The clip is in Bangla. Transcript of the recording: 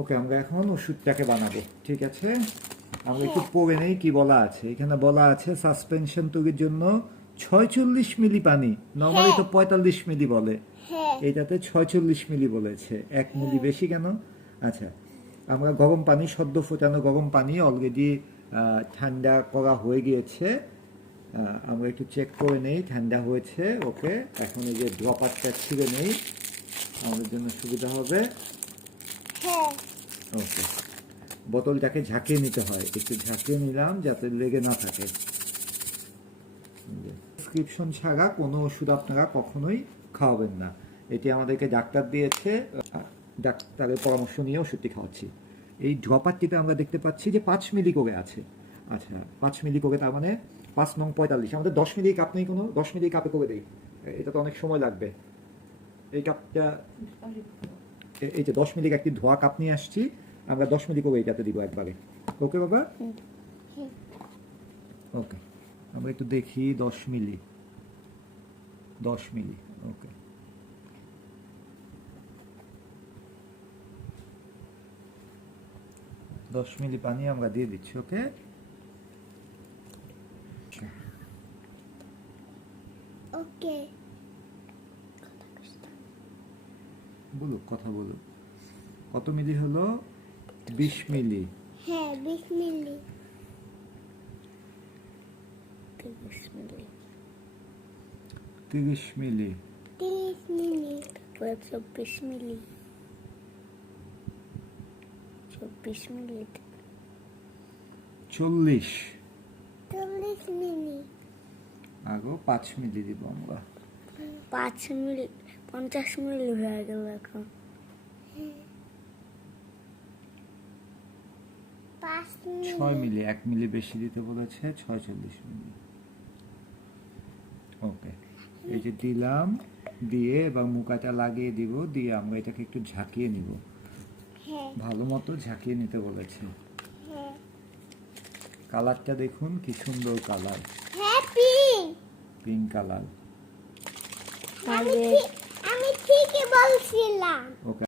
ওকে, আমরা এখন ওষুধটাকে বানাবো, ঠিক আছে? আমরা একটু পড়ে নেই কি বলা আছে। এখানে বলা আছে সাসপেনশন তৈরির জন্য 46 মিলি পানি, নর্মালি তো 45 মিলি বলে, এটাতে 46 মিলি বলেছে, 1 মিলি বেশি কেন? আচ্ছা, আমরা গরম পানি, সদ্য ফোটানো গরম পানি অলরেডি ঠান্ডা করা হয়ে গিয়েছে। আমরা একটু চেক করে নেই ঠান্ডা হয়েছে। ওকে, এখন এই যে ড্রপারটা ছিঁড়ে নেই, আমাদের জন্য সুবিধা হবে। ওকে, বোতলটাকে ঝাঁকিয়ে নিতে হয়, একটু ঝাঁকিয়ে নিলাম যাতে লেগে না থাকে। প্রেসক্রিপশন ছাড়া কোনো ওষুধ আপনারা কখনোই খাওয়াবেন না, এটি আমাদেরকে ডাক্তার দিয়েছে, ডাক্তারের পরামর্শ নিয়ে ওষুধটি খাওয়াচ্ছি। এই ড্রপারটিতে আমরা দেখতে পাচ্ছি যে 5 মিলি করে আছে। আচ্ছা, 5 মিলি করে, তার মানে 5 নং 45। আমাদের 10 মিলি কাপ নেই কোনো? 10 মিলি কাপে করে দিই, এটা তো অনেক সময় লাগবে। এই কাপটা, এই যে 10 মিলি একটি ধোয়া কাপ নিয়ে আসছি, আমরা 10 মিলি করে এইটাতে দিব একবারে। ওকে বাবা? ওকে, আমরা একটু দেখি 10 মিলি, 10 মিলি। ওকে, দশ মিলি পানি আমরা দিয়ে দিচ্ছি। ওকে, ওকে, বলুক, কথা বলুক। কত মিলি হলো? 20 মিলি। হ্যাঁ 20 মিলি। 30 মিলি, 30 মিলি, 30 মিলি, তারপরে 24 মিলি, 24 মিলি, 40, 40 মিলি, আরো 5 মিলি দিব আমরা। 5 মিলি, 50 মিলি হয়ে গেল এখন। 5 মিলি, 6 মিলি, 1 মিলি বেশি দিতে বলেছে, 46 মিলি। ওকে, এই যে দিলাম, দিয়ে এবার মুখাটা লাগিয়ে দিব, দিয়ে আমরা এটাকে একটু ঝাঁকিয়ে নিব, হ্যাঁ ভালো মতো ঝাঁকিয়ে নিতে বলেছে। হ্যাঁ কালারটা দেখুন কি সুন্দর কালার, হ্যাপি। Pink colour. আমি ঠিকই বলছিলাম। ওকে।